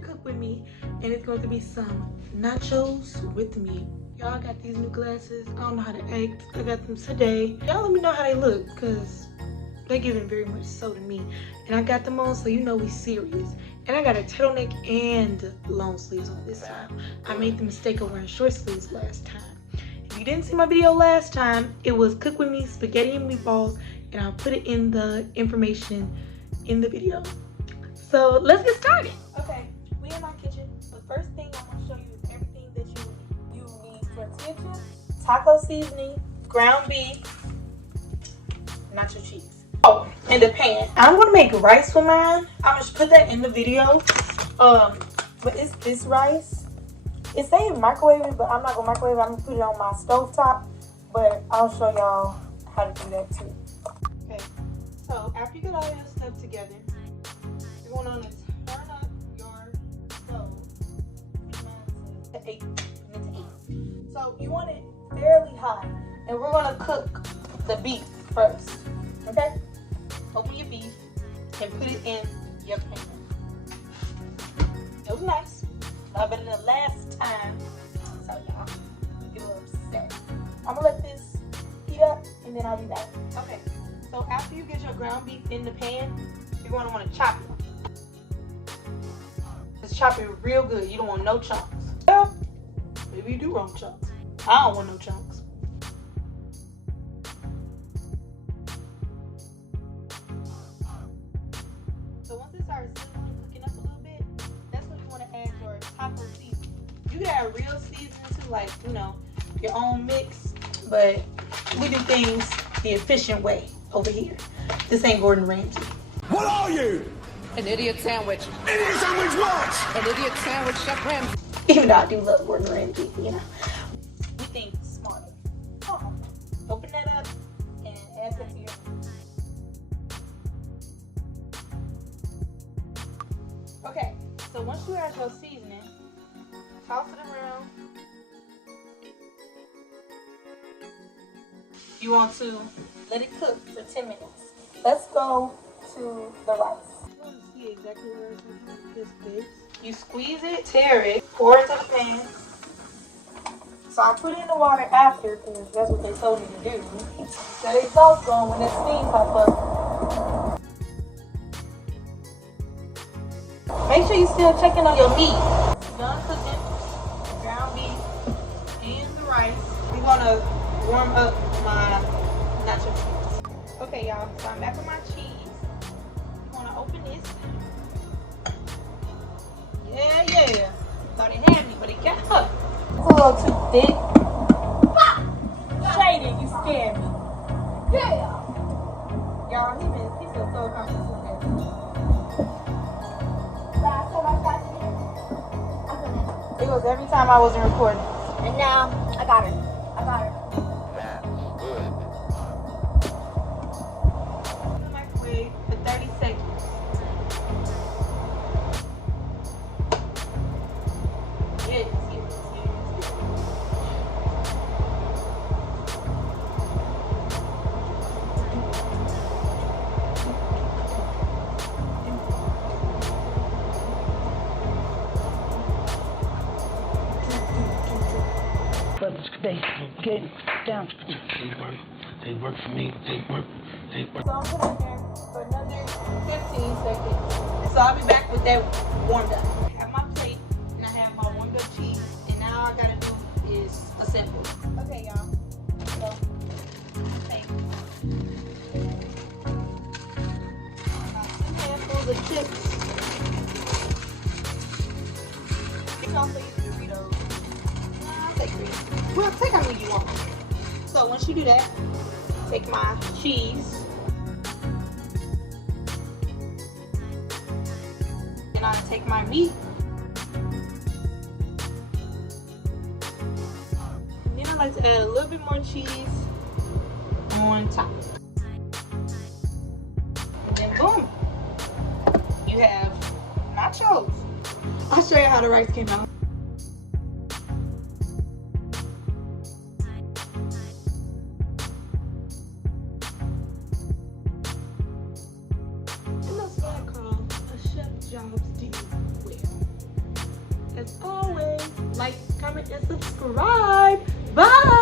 to cook with me, and it's going to be some nachos with me. Y'all got these new glasses. I don't know how to act. I got them today. Y'all let me know how they look, because they giving very much so to me. And I got them on, so you know we serious. And I got a turtleneck and long sleeves on this time. I made the mistake of wearing short sleeves last time. If you didn't see my video last time, it was cook with me spaghetti and meatballs, and I'll put it in the information in the video. So let's get started. Okay, we in my kitchen. The first thing I'm gonna show you is everything that you need tortilla, taco seasoning, ground beef, nacho cheese. Oh, and the pan. I'm gonna make rice for mine. I'm gonna put that in the video. But it's this rice. It's saying microwave it, but I'm not gonna microwave it. I'm gonna put it on my stove top. But I'll show y'all how to do that too. Okay, so after you get all your stuff together, you're going to turn up your stove to 8. So you want it fairly high, and we're gonna cook the beef first. Okay? Open your beef and put it in your pan. It was nice. A lot better than the last time. So y'all get a little upset. I'm gonna let this heat up and then I'll be back. Okay. So after you get your ground beef in the pan, you're gonna want to chop it. Just chop it real good. You don't want no chunks. Well, maybe you do want chunks. I don't want no chunks. So once it starts sizzling, cooking up a little bit, that's when you want to add your taco seasoning. You can add real seasoning too, like, you know, your own mix, but we do things the efficient way over here. This ain't Gordon Ramsay. What are you? An idiot sandwich. Idiot sandwich what? An idiot sandwich, Chef Ramsay. Even though I do love Gordon Ramsay, you know. We think smarter. Open that up and add that to your. Okay, so once you add your seasoning, toss it around. You want to let it cook for 10 minutes. Let's go to the rice. You want to see exactly where it's going to this base. You squeeze it, tear it, pour it to the pan. So I put it in the water after because that's what they told me to do. So they sauce going when that steam pops up. Make sure you still checking on your meat. Done cooking, ground beef, and the rice. We want to warm up my nacho cheese. Okay, y'all, so I'm back with my cheese. You want to open this. Yeah. Thought it had me, but it got up. It's a little too thick. Shady, you scared me. Yeah. Y'all, he feels so comfortable. It was every time I wasn't recording. And now, I got her. In the microwave for 30 seconds. Yes. They get down. They work for me. They work. So I'm putting it there for another 15 seconds. And so I'll be back with that warmed up. I have my plate and I have my warmed up cheese. And now all I gotta do is assemble. Okay, y'all. So, take 2 handfuls of chips. You can also use Doritos. I'll take 3. Well, take how many you want. So once you do that, take my cheese and I take my meat. Then I like to add a little bit more cheese on top. And then boom, you have nachos. I'll show you how the rice came out. Jobs do well. as always, like, comment, and subscribe. Bye.